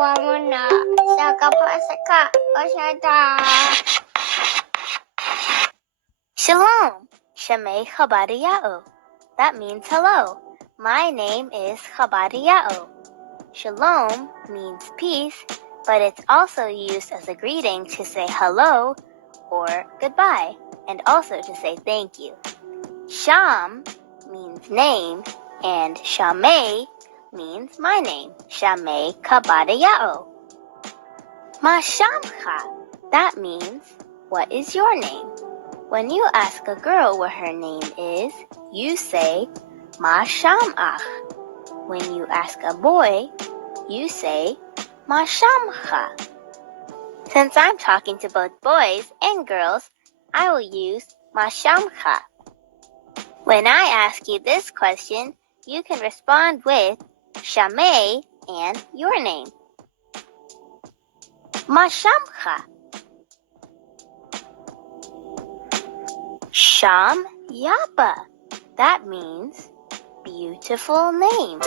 Muna sa kapasaka o shada. Shalom, Shemay Chabadiyao. That means hello. My name is Chabadiyao. Shalom means peace, but it's also used as a greeting to say hello or goodbye, and also to say thank you. Sham means name, and Shamay means my name, Shamay Chabadiyao. Ma Shamcha, that means, what is your name? When you ask a girl what her name is, you say, Ma Shamach. When you ask a boy, you say, Ma Shamcha. Since I'm talking to both boys and girls, I will use Ma Shamcha. When I ask you this question, you can respond with Shamay and your name. Ma Shamcha. Sham Yapa. That means beautiful name.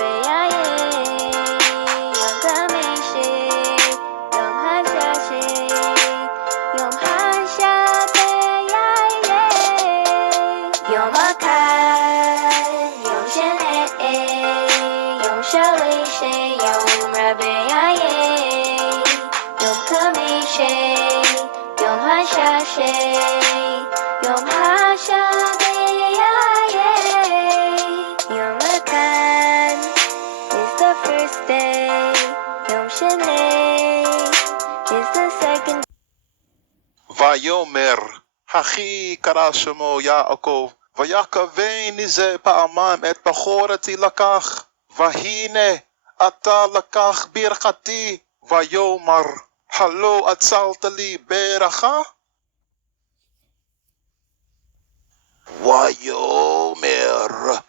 Vayomer, Hachi Karashamo Yaakov, Vayakaveni ze Paamam et Bachorati Lakach, Vahine Ata Lakach Birchati, Vayomar, Halo Atsaltali Beracha. Vayomer,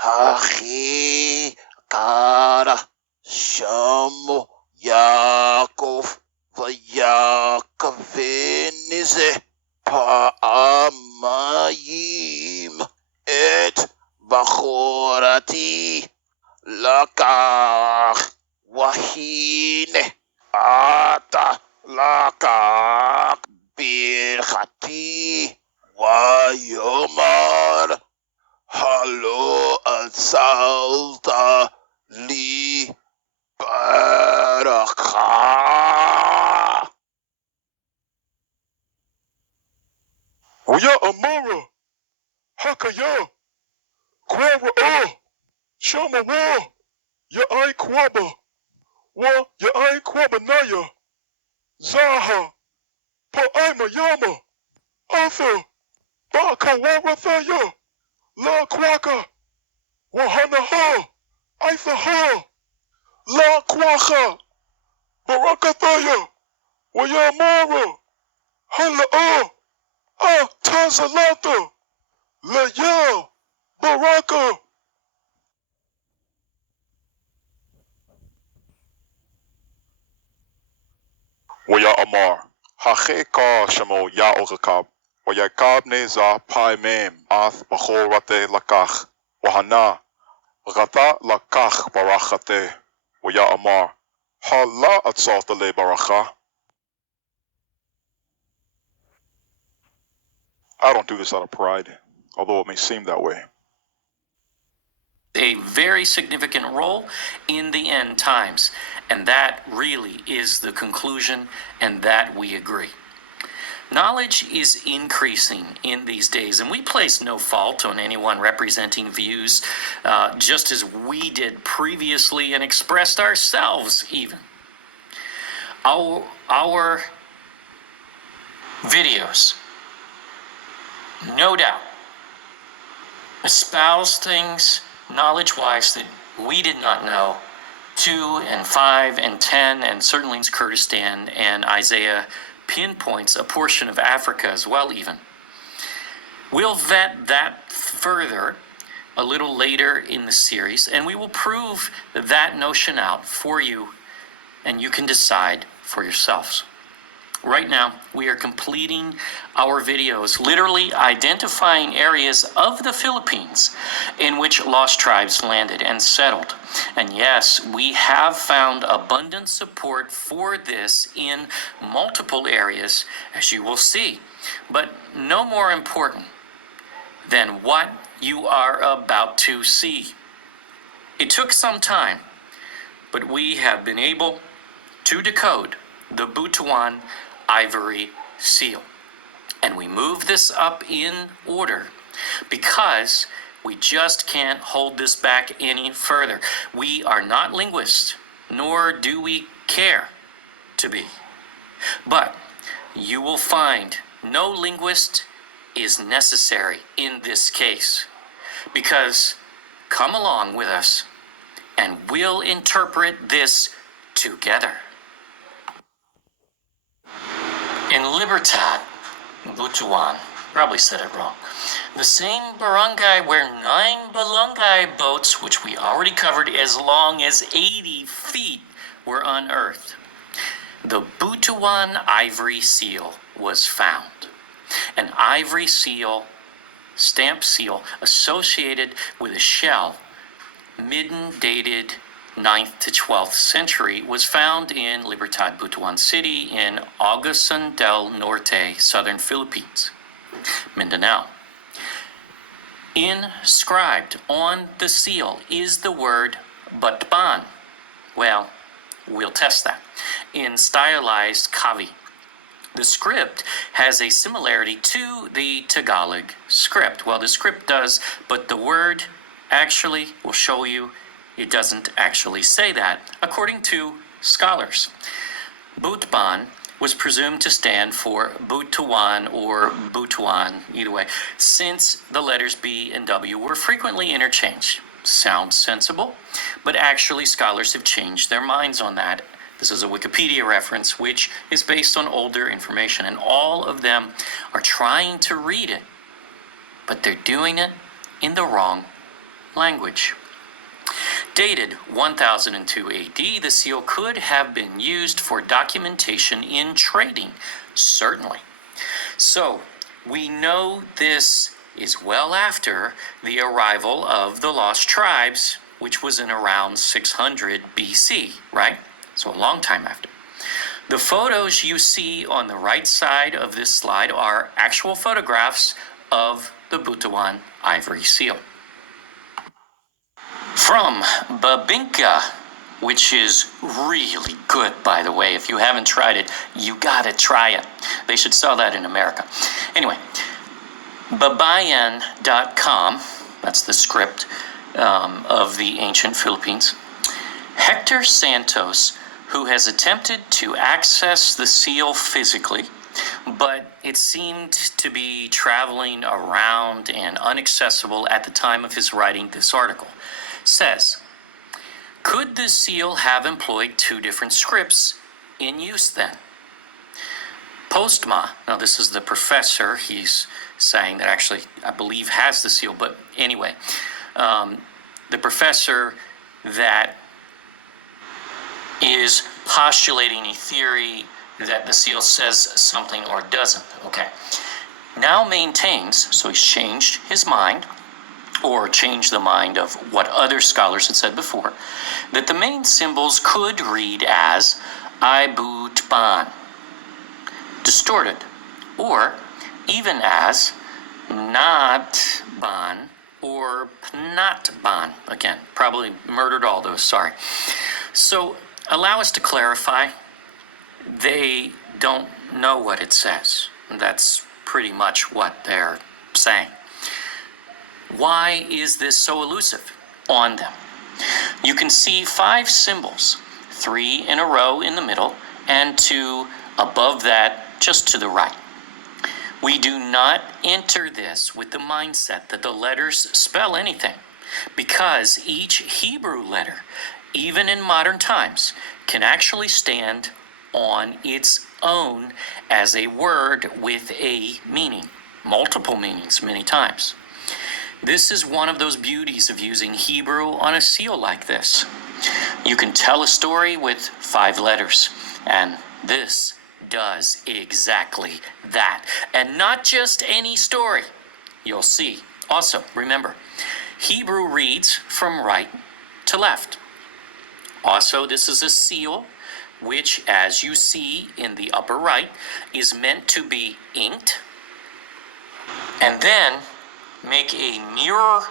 Hachi Karashamo Yaakov, Vayakaveni ze Pa'amayim et Bachorati Lakach Wahine Ata Lakach Birchati Vayomar Halo Atsalta Li Barakah. Oya Amara, Hakaya, Kwara, Shama Wa, Ya Ai Kwaba, Wa Ya Ai Kwabanaya, Zaha, Pa'aima Yama, Arthur, Baka Warathaya, La Kwaka, Wahanaha, Aithaha, La Kwaka, Barakathaya, Wayamara, Hala'a, Tazalata, Layal, Baraka. Waya Amar, Hacheka Shamo Yaokab, Wayakab Neza Pai Mem, Ath Bachorate Lakach, Wahana, Rata Lakach Barachate, Waya Amar, Hala Atzaltale Baracha. I don't do this out of pride, although it may seem that way. A very significant role in the end times, and that really is the conclusion, and that we agree. Knowledge is increasing in these days, and we place no fault on anyone representing views just as we did previously and expressed ourselves even. Our videos, no doubt, espouse things knowledge-wise that we did not know. 2 and 5 and 10, and certainly Kurdistan and Isaiah pinpoints a portion of Africa as well even. We'll vet that further a little later in the series, and we will prove that notion out for you, and you can decide for yourselves. Right now, we are completing our videos, literally identifying areas of the Philippines in which lost tribes landed and settled. And yes, we have found abundant support for this in multiple areas, as you will see. But no more important than what you are about to see. It took some time, but we have been able to decode the Butuan ivory seal. And we move this up in order because we just can't hold this back any further. We are not linguists, nor do we care to be. But you will find no linguist is necessary in this case, because come along with us and we'll interpret this together. In Libertad, Butuan, probably said it wrong, the same barangay where 9 barangay boats, which we already covered as long as 80 feet, were unearthed, the Butuan ivory seal was found. An ivory seal, stamp seal, associated with a shell, midden dated 9th to 12th century, was found in Libertad, Butuan City in Agusan del Norte, southern Philippines, Mindanao. Inscribed on the seal is the word Batban. Well, we'll test that. In stylized Kavi. The script has a similarity to the Tagalog script. Well, the script does, but the word actually will show you it doesn't actually say that, according to scholars. Butban was presumed to stand for Butuan or Butuan, either way, since the letters B and W were frequently interchanged. Sounds sensible, but actually scholars have changed their minds on that. This is a Wikipedia reference, which is based on older information, and all of them are trying to read it, but they're doing it in the wrong language. Dated 1002 AD, the seal could have been used for documentation in trading, certainly. So, we know this is well after the arrival of the lost tribes, which was in around 600 BC, right? So a long time after. The photos you see on the right side of this slide are actual photographs of the Butuan ivory seal. From Babinka, which is really good, by the way. If you haven't tried it, you gotta try it. They should sell that in America. Anyway, babayan.com, that's the script of the ancient Philippines. Hector Santos, who has attempted to access the seal physically, but it seemed to be traveling around and inaccessible at the time of his writing this article, says, could the seal have employed 2 different scripts in use then? Postma, now this is the professor, he's saying that actually I believe has the seal, but anyway, the professor that is postulating a theory that the seal says something or doesn't. Okay, now maintains, so he's changed his mind, or changed the mind of what other scholars had said before, that the main symbols could read as Ibutban, distorted, or even as Natban or Pnatban. Again, probably murdered all those, sorry. So allow us to clarify, they don't know what it says. That's pretty much what they're saying. Why is this so elusive on them? You can see 5 symbols, 3 in a row in the middle, and 2 above that just to the right. We do not enter this with the mindset that the letters spell anything, because each Hebrew letter, even in modern times, can actually stand on its own as a word with a meaning, multiple meanings many times. This is one of those beauties of using Hebrew on a seal like this. You can tell a story with 5 letters, and this does exactly that. And not just any story. You'll see. Also, remember, Hebrew reads from right to left. Also, this is a seal, which, as you see in the upper right, is meant to be inked. And then make a mirror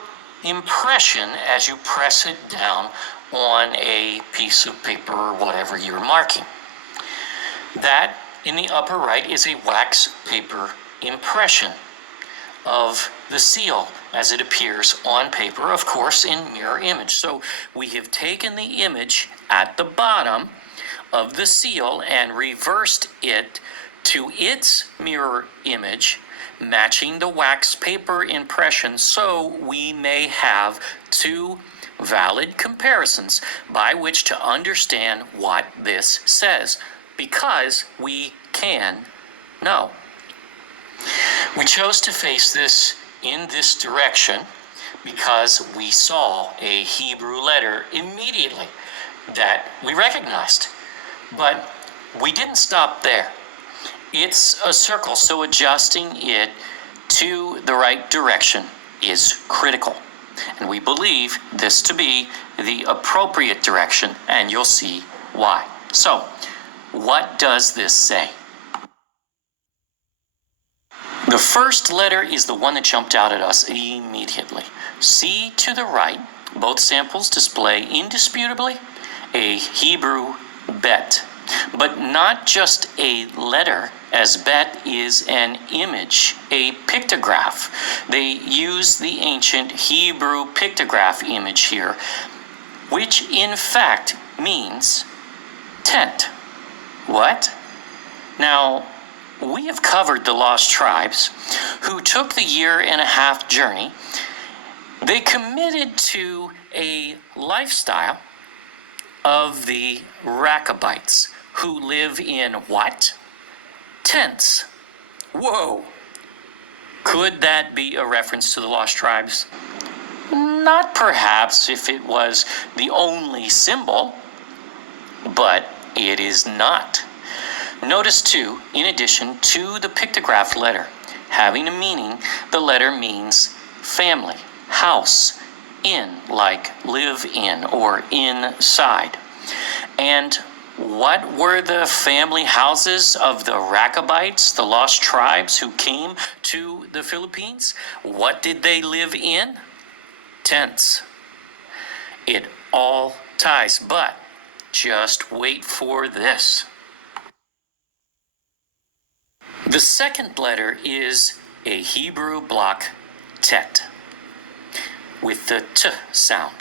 impression as you press it down on a piece of paper or whatever you're marking. That in the upper right is a wax paper impression of the seal as it appears on paper, of course, in mirror image. So we have taken the image at the bottom of the seal and reversed it to its mirror image, matching the wax paper impression, so we may have two valid comparisons by which to understand what this says, because we can know. We chose to face this in this direction because we saw a Hebrew letter immediately that we recognized. But we didn't stop there. It's a circle, so adjusting it to the right direction is critical. And we believe this to be the appropriate direction, and you'll see why. So, what does this say? The first letter is the one that jumped out at us immediately. See to the right, both samples display indisputably a Hebrew bet, but not just a letter, as bet is an image, a pictograph. They use the ancient Hebrew pictograph image here, which in fact means tent. What? Now, we have covered the lost tribes who took the year-and-a-half journey. They committed to a lifestyle of the Rechabites, who live in what? Tents. Whoa! Could that be a reference to the lost tribes? Not perhaps if it was the only symbol, but it is not. Notice too, in addition to the pictograph letter having a meaning, the letter means family, house, in, like live in or inside. And what were the family houses of the Rechabites, the lost tribes who came to the Philippines? What did they live in? Tents. It all ties, but just wait for this. The second letter is a Hebrew block tet with the t sound.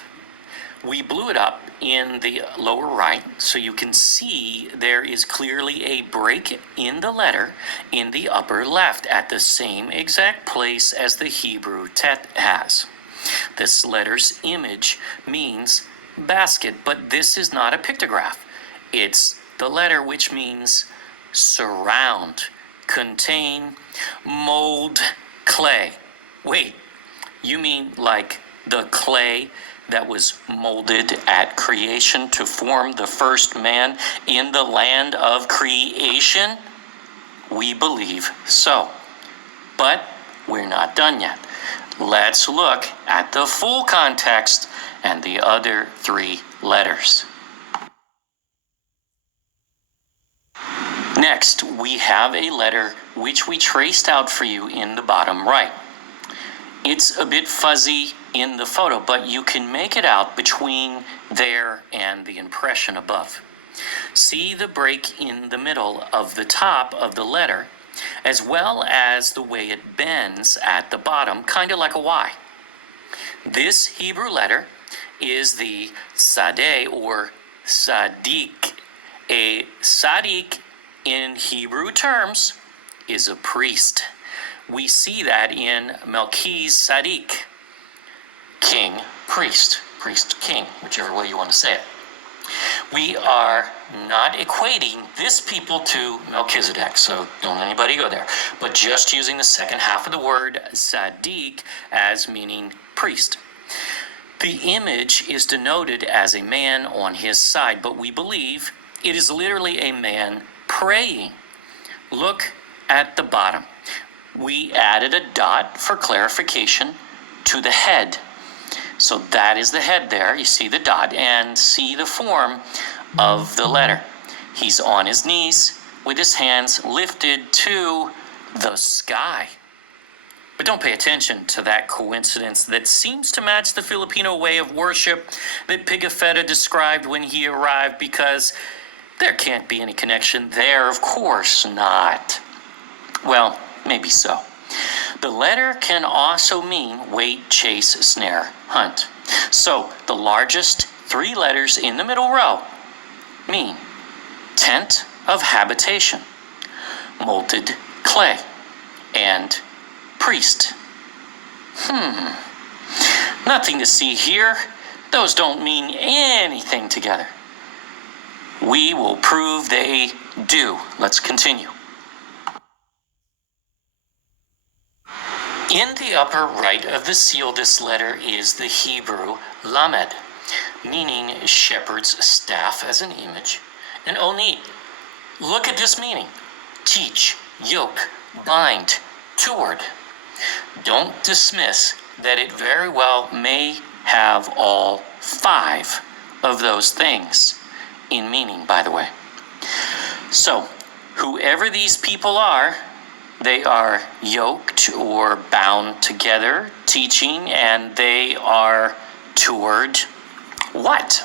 We blew it up in the lower right so you can see there is clearly a break in the letter in the upper left at the same exact place as the Hebrew tet has. This letter's image means basket, but this is not a pictograph. It's the letter which means surround, contain, mold, clay. Wait, you mean like the clay that was molded at creation to form the first man in the land of creation? We believe so. But we're not done yet. Let's look at the full context and the other three letters. Next, we have a letter which we traced out for you in the bottom right. It's a bit fuzzy in the photo, but you can make it out between there and the impression above. See the break in the middle of the top of the letter, as well as the way it bends at the bottom, kind of like a Y. This Hebrew letter is the Sadeh or Sadiq. A Sadiq in Hebrew terms is a priest. We see that in Melchizedek, king, priest, king, whichever way you want to say it. We are not equating this people to Melchizedek, so don't anybody go there, but just using the second half of the word Sadiq as meaning priest. The image is denoted as a man on his side, but we believe it is literally a man praying. Look at the bottom. We added a dot for clarification to the head. So that is the head there. You see the dot and see the form of the letter. He's on his knees with his hands lifted to the sky. But don't pay attention to that coincidence that seems to match the Filipino way of worship that Pigafetta described when he arrived, because there can't be any connection there. Of course not. Well, maybe so. The letter can also mean wait, chase, snare, hunt. So the largest 3 letters in the middle row mean tent of habitation, molded clay, and priest. Nothing to see here. Those don't mean anything together. We will prove they do. Let's continue. In the upper right of the sealed letter is the Hebrew lamed, meaning shepherd's staff as an image, and oni. Look at this meaning. Teach, yoke, bind, toward. Don't dismiss that it very well may have all 5 of those things in meaning, by the way. So, whoever these people are, they are yoked or bound together, teaching, and they are toward what?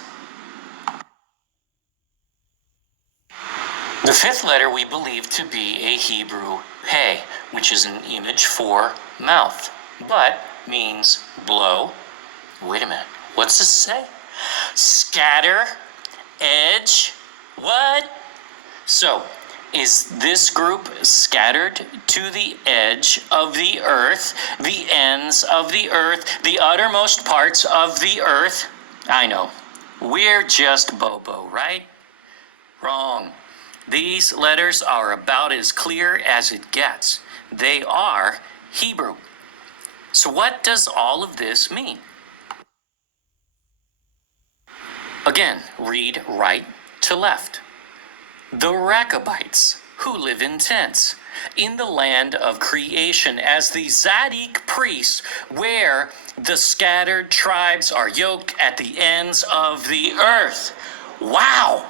The 5th letter we believe to be a Hebrew he, which is an image for mouth, but means blow. Wait a minute, what's this say? Scatter, edge, what? So, is this group scattered to the edge of the earth, the ends of the earth, the uttermost parts of the earth? I know, we're just Bobo, right? Wrong. These letters are about as clear as it gets. They are Hebrew. So what does all of this mean? Again, read right to left. The Rechabites, who live in tents, in the land of creation, as the Zadok priests, where the scattered tribes are yoked at the ends of the earth. Wow!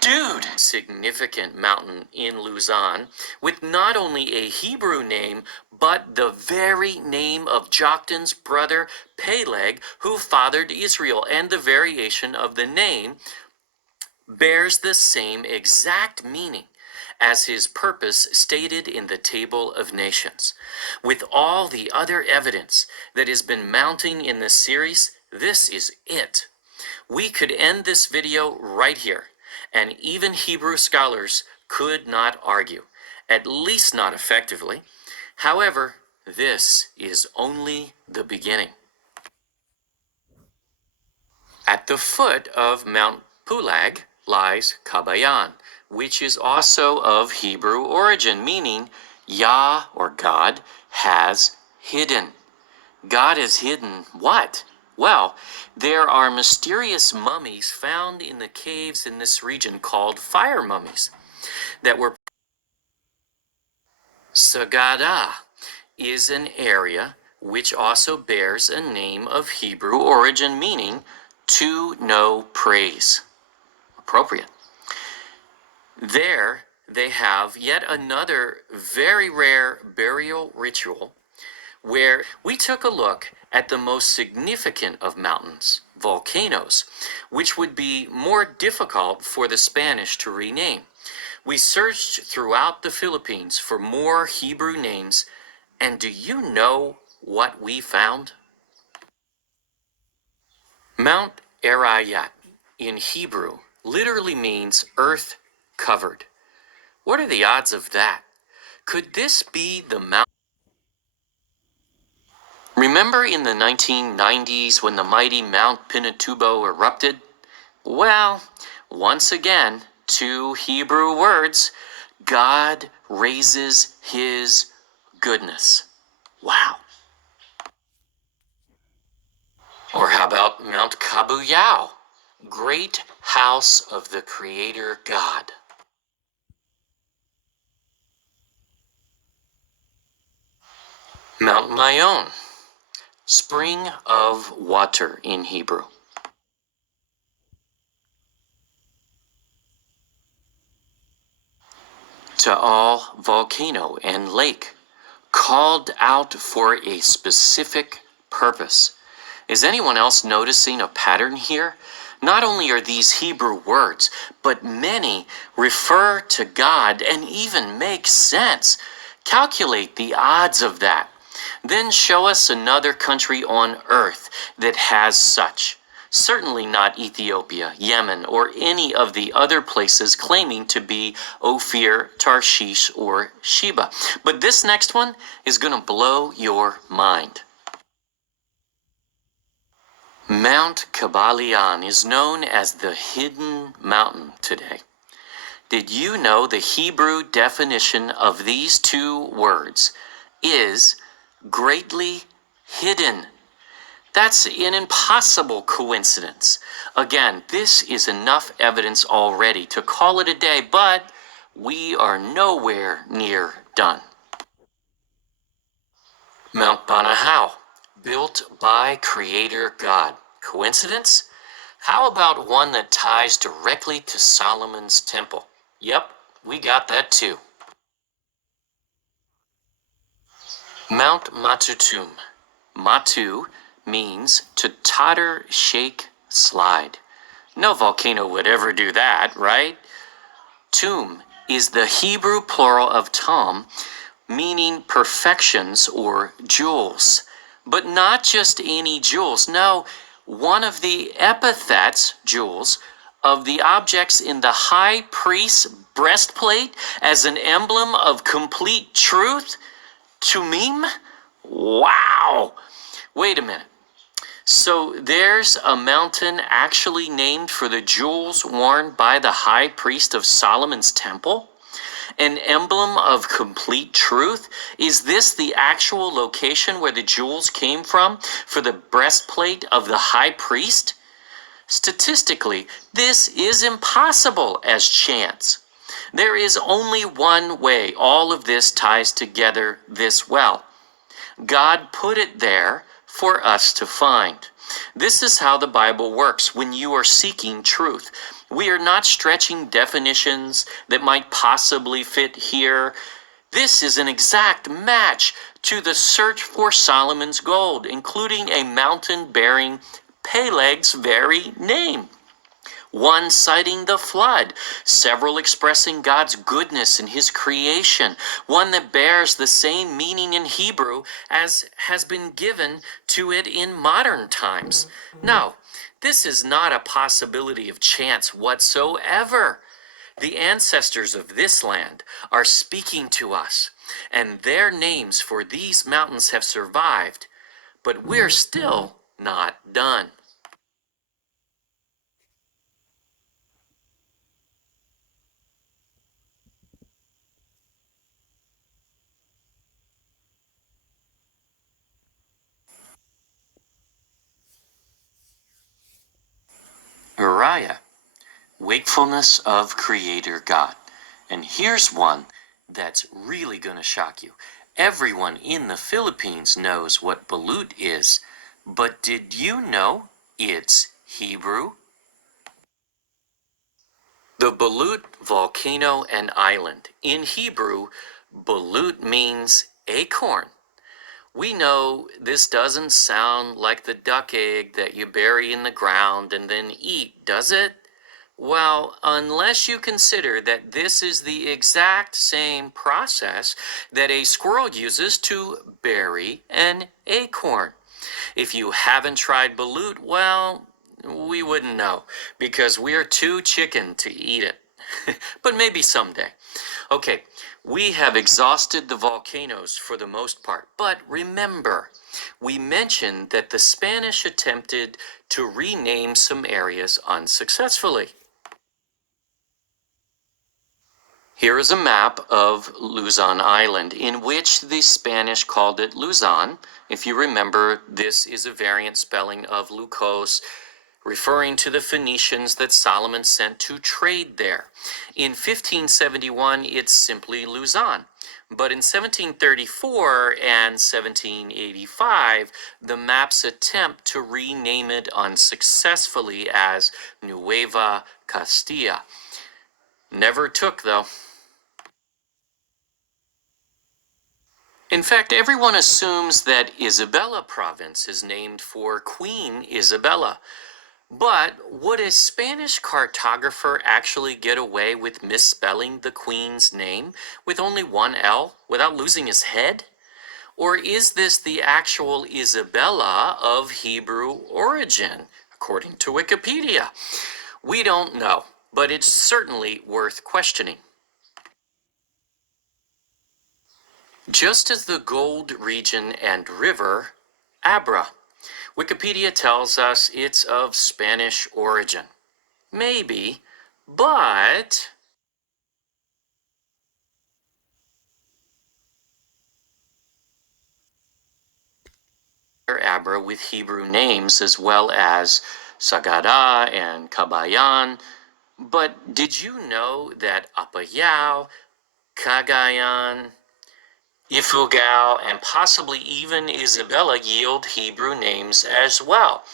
Dude! Significant mountain in Luzon, with not only a Hebrew name, but the very name of Joktan's brother Peleg, who fathered Israel, and the variation of the name bears the same exact meaning as his purpose stated in the Table of Nations. With all the other evidence that has been mounting in this series, this is it. We could end this video right here, and even Hebrew scholars could not argue, at least not effectively. However, this is only the beginning. At the foot of Mount Pulag lies Kabayan, which is also of Hebrew origin, meaning Yah, or God, has hidden. God has hidden what? Well, there are mysterious mummies found in the caves in this region called fire mummies that were. Sagada is an area which also bears a name of Hebrew origin, meaning to know praise. Appropriate. There they have yet another very rare burial ritual where we took a look at the most significant of mountains, volcanoes, which would be more difficult for the Spanish to rename. We searched throughout the Philippines for more Hebrew names, and do you know what we found? Mount Arayat in Hebrew literally means earth covered. What are the odds of that? Could this be the mountain? Remember in the 1990s when the mighty Mount Pinatubo erupted? Well, once again, 2 Hebrew words, God raises his goodness. Wow. Or how about Mount Kabuyao, great house of the Creator God? Mount Mayon, spring of water in Hebrew. Ta'al, volcano and lake, called out for a specific purpose. Is anyone else noticing a pattern here? Not only are these Hebrew words, but many refer to God and even make sense. Calculate the odds of that. Then show us another country on earth that has such. Certainly not Ethiopia, Yemen, or any of the other places claiming to be Ophir, Tarshish, or Sheba. But this next one is going to blow your mind. Mount Kabalion is known as the Hidden Mountain today. Did you know the Hebrew definition of these two words is greatly hidden? That's an impossible coincidence. Again, this is enough evidence already to call it a day, but we are nowhere near done. Mount Banahao, built by Creator God. Coincidence? How about one that ties directly to Solomon's temple? Yep, we got that too. Mount Matutum. Matu means to totter, shake, slide. No volcano would ever do that, right? Tum is the Hebrew plural of tom, meaning perfections or jewels. But not just any jewels. No, one of the epithets, jewels, of the objects in the high priest's breastplate as an emblem of complete truth. Tumim? Wow! Wait a minute. So there's a mountain actually named for the jewels worn by the high priest of Solomon's temple? An emblem of complete truth? Is this the actual location where the jewels came from for the breastplate of the high priest? Statistically, this is impossible as chance. There is only one way all of this ties together this well. God put it there for us to find. This is how the Bible works when you are seeking truth. We are not stretching definitions that might possibly fit here. This is an exact match to the search for Solomon's gold, including a mountain bearing Peleg's very name. One citing the flood, several expressing God's goodness in his creation, one that bears the same meaning in Hebrew as has been given to it in modern times. No, this is not a possibility of chance whatsoever. The ancestors of this land are speaking to us, and their names for these mountains have survived, but we're still not done. Uriah, wakefulness of Creator God. And here's one that's really going to shock you. Everyone in the Philippines knows what balut is, but did you know it's Hebrew? The Balut volcano and island. In Hebrew, balut means acorn. We know this doesn't sound like the duck egg that you bury in the ground and then eat, does it? Well, unless you consider that this is the exact same process that a squirrel uses to bury an acorn. If you haven't tried balut, well, we wouldn't know because we're too chicken to eat it. But maybe someday. Okay, we have exhausted the volcanoes for the most part, but remember, we mentioned that the Spanish attempted to rename some areas unsuccessfully. Here is a map of Luzon Island, in which the Spanish called it Luzon. If you remember, this is a variant spelling of Lucos, referring to the Phoenicians that Solomon sent to trade there. In 1571, it's simply Luzon. But in 1734 and 1785, the maps attempt to rename it unsuccessfully as Nueva Castilla. Never took, though. In fact, everyone assumes that Isabella province is named for Queen Isabella. But would a Spanish cartographer actually get away with misspelling the Queen's name with only one L without losing his head? Or is this the actual Isabella of Hebrew origin, according to Wikipedia? We don't know, but it's certainly worth questioning. Just as the Gold Region and River, Abra. Wikipedia tells us it's of Spanish origin. Maybe, but Abra with Hebrew names as well as Sagada and Kabayan. But did you know that Apayao, Cagayan, Ifugao, and possibly even Isabella yield Hebrew names as well?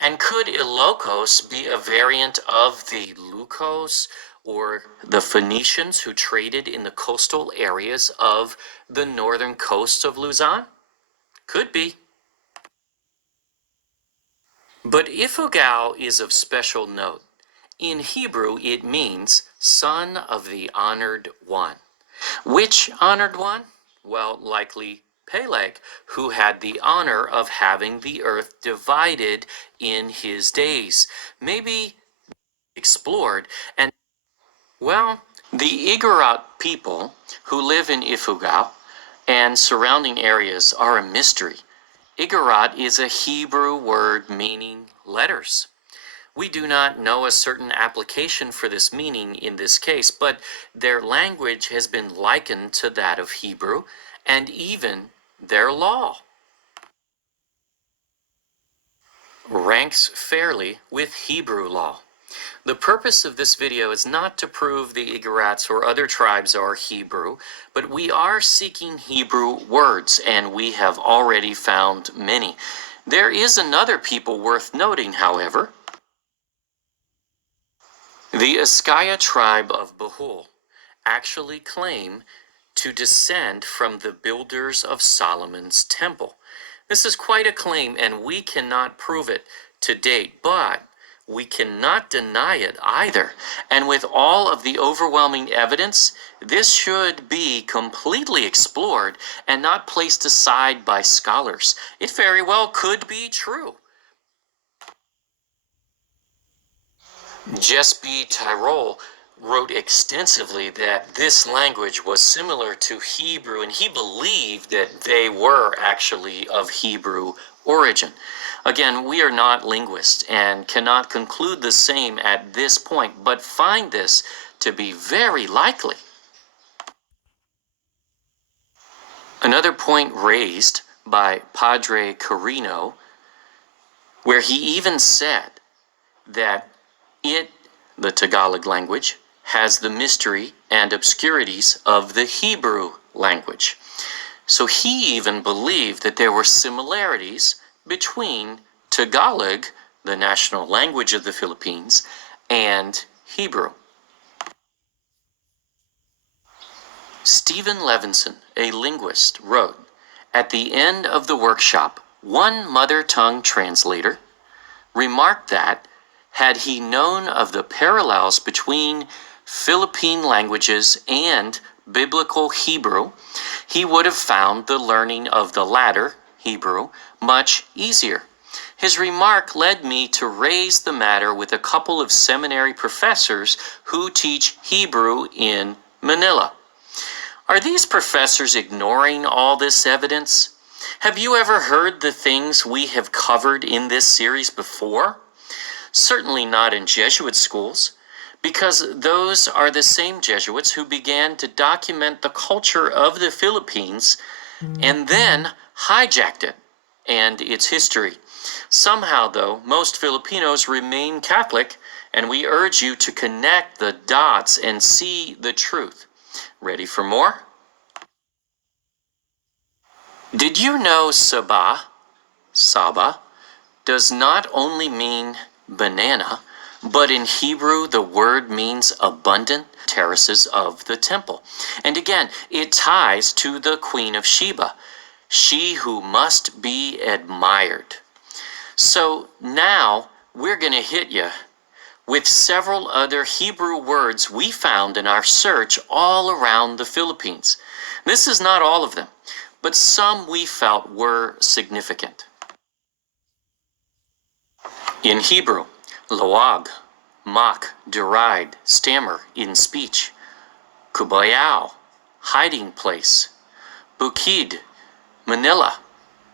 And could Ilocos be a variant of the Lucos or the Phoenicians who traded in the coastal areas of the northern coast of Luzon? Could be. But Ifugao is of special note. In Hebrew, it means son of the honored one. Which honored one? Well, likely Peleg, who had the honor of having the earth divided in his days. Maybe explored, and well, the Igorot people who live in Ifugao and surrounding areas are a mystery. Igorot is a Hebrew word meaning letters. We do not know a certain application for this meaning in this case, but their language has been likened to that of Hebrew and even their law ranks fairly with Hebrew law. The purpose of this video is not to prove the Igorots or other tribes are Hebrew, but we are seeking Hebrew words, and we have already found many. There is another people worth noting, however. The Askaya tribe of Bahul actually claim to descend from the builders of Solomon's temple. This is quite a claim, and we cannot prove it to date, but we cannot deny it either. And with all of the overwhelming evidence, this should be completely explored and not placed aside by scholars. It very well could be true. Jesby Tyrol wrote extensively that this language was similar to Hebrew, and he believed that they were actually of Hebrew origin. Again, we are not linguists and cannot conclude the same at this point, but find this to be very likely. Another point raised by Padre Carino, where he even said that the Tagalog language, has the mystery and obscurities of the Hebrew language. So he even believed that there were similarities between Tagalog, the national language of the Philippines, and Hebrew. Stephen Levinson, a linguist, wrote, at the end of the workshop, one mother tongue translator remarked that had he known of the parallels between Philippine languages and biblical Hebrew, he would have found the learning of the latter, Hebrew, much easier. His remark led me to raise the matter with a couple of seminary professors who teach Hebrew in Manila. Are these professors ignoring all this evidence? Have you ever heard the things we have covered in this series before? Certainly not in Jesuit schools, because those are the same Jesuits who began to document the culture of the Philippines and then hijacked it and its history. Somehow, though, most Filipinos remain Catholic, and we urge you to connect the dots and see the truth. Ready for more? Did you know Saba, does not only mean banana, but in Hebrew the word means abundant terraces of the temple. And again, it ties to the Queen of Sheba, she who must be admired. So now we're going to hit you with several other Hebrew words we found in our search all around the Philippines. This is not all of them, but some we felt were significant. In Hebrew, lawag, mock, deride, stammer in speech. Kubayao, hiding place. Bukid, Manila,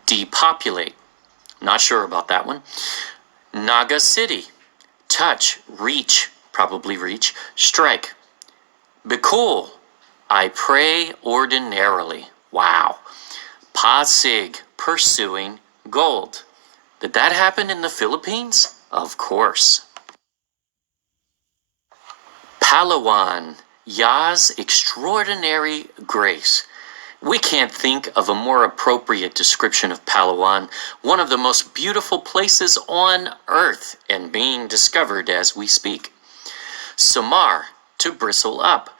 depopulate. Not sure about that one. Naga City, touch, reach, probably reach, strike. Bikul, I pray ordinarily. Wow. Pasig, pursuing gold. Did that happen in the Philippines? Of course. Palawan, Yah's extraordinary grace. We can't think of a more appropriate description of Palawan, one of the most beautiful places on earth and being discovered as we speak. Samar, to bristle up.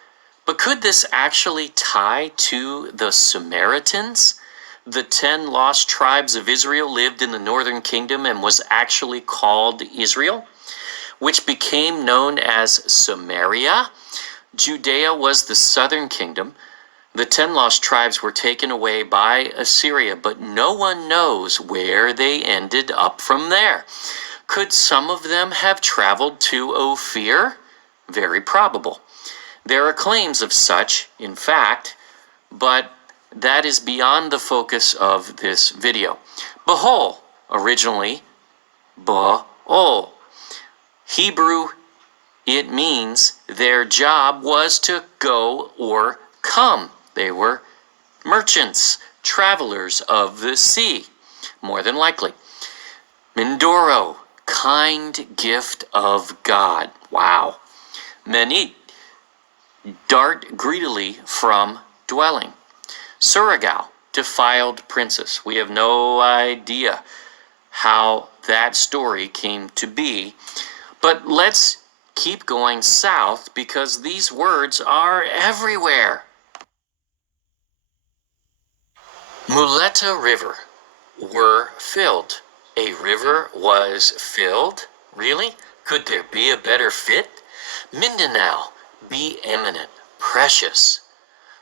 But could this actually tie to the Samaritans? The 10 lost tribes of Israel lived in the northern kingdom and was actually called Israel, which became known as Samaria. Judea was the southern kingdom. The 10 lost tribes were taken away by Assyria, but no one knows where they ended up from there. Could some of them have traveled to Ophir? Very probable. There are claims of such, in fact, but that is beyond the focus of this video. Behol, originally, Ba'ol. Hebrew, it means their job was to go or come. They were merchants, travelers of the sea, more than likely. Mindoro, kind gift of God. Wow. Menit, dart greedily from dwelling. Surigao, defiled princess. We have no idea how that story came to be, but let's keep going south because these words are everywhere. Muleta River were filled. A river was filled? Really? Could there be a better fit? Mindanao, be eminent, precious.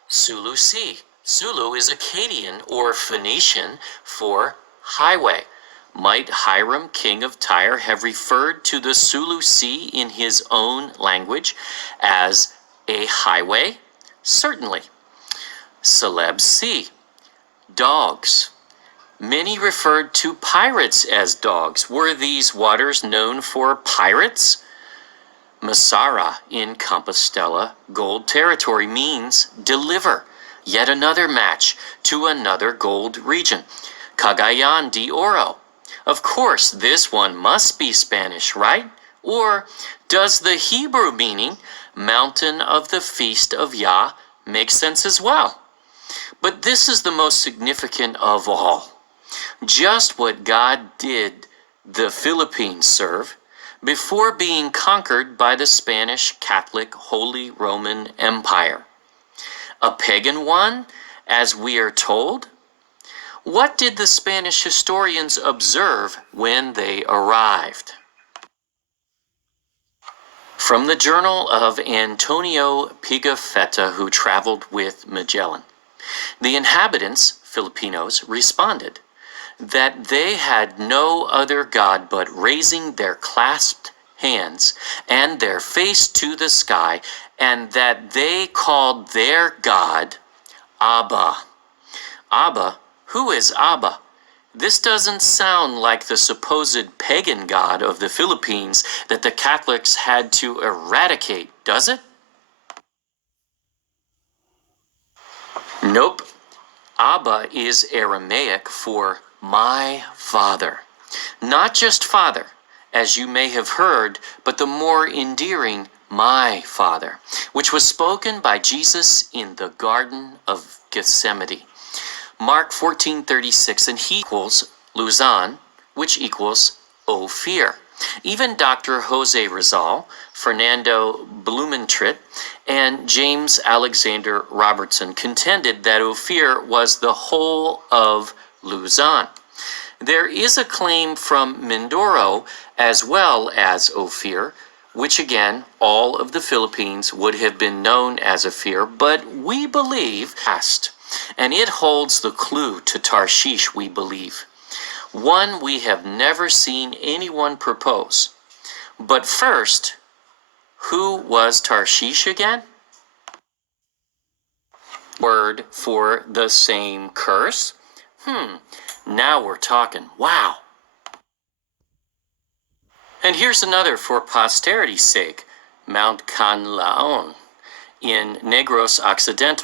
Sulu Sea. Sulu is Akkadian or Phoenician for highway. Might Hiram, king of Tyre, have referred to the Sulu Sea in his own language as a highway? Certainly. Celeb Sea. Dogs. Many referred to pirates as dogs. Were these waters known for pirates? Masara in Compostela, gold territory, means deliver. Yet another match to another gold region. Cagayan de Oro. Of course, this one must be Spanish, right? Or does the Hebrew meaning, mountain of the feast of Yah, make sense as well? But this is the most significant of all. Just what God did the Philippines serve before being conquered by the Spanish Catholic Holy Roman Empire. A pagan one, as we are told? What did the Spanish historians observe when they arrived? From the journal of Antonio Pigafetta, who traveled with Magellan, the inhabitants, Filipinos, responded that they had no other god but raising their clasped hands and their face to the sky, and that they called their God Abba. Abba? Who is Abba? This doesn't sound like the supposed pagan god of the Philippines that the Catholics had to eradicate, does it? Nope. Abba is Aramaic for my father. Not just father, as you may have heard, but the more endearing my father, which was spoken by Jesus in the Garden of Gethsemane. Mark 14:36, and he equals Luzon, which equals Ophir. Even Dr. Jose Rizal, Fernando Blumentritt, and James Alexander Robertson contended that Ophir was the whole of Luzon. There is a claim from Mindoro as well as Ophir, which again, all of the Philippines would have been known as Ophir, but we believe past, and it holds the clue to Tarshish, we believe. One we have never seen anyone propose. But first, who was Tarshish again? Word for the same curse? Now we're talking. Wow. And here's another for posterity's sake. Mount Canlaon in Negros Occidental.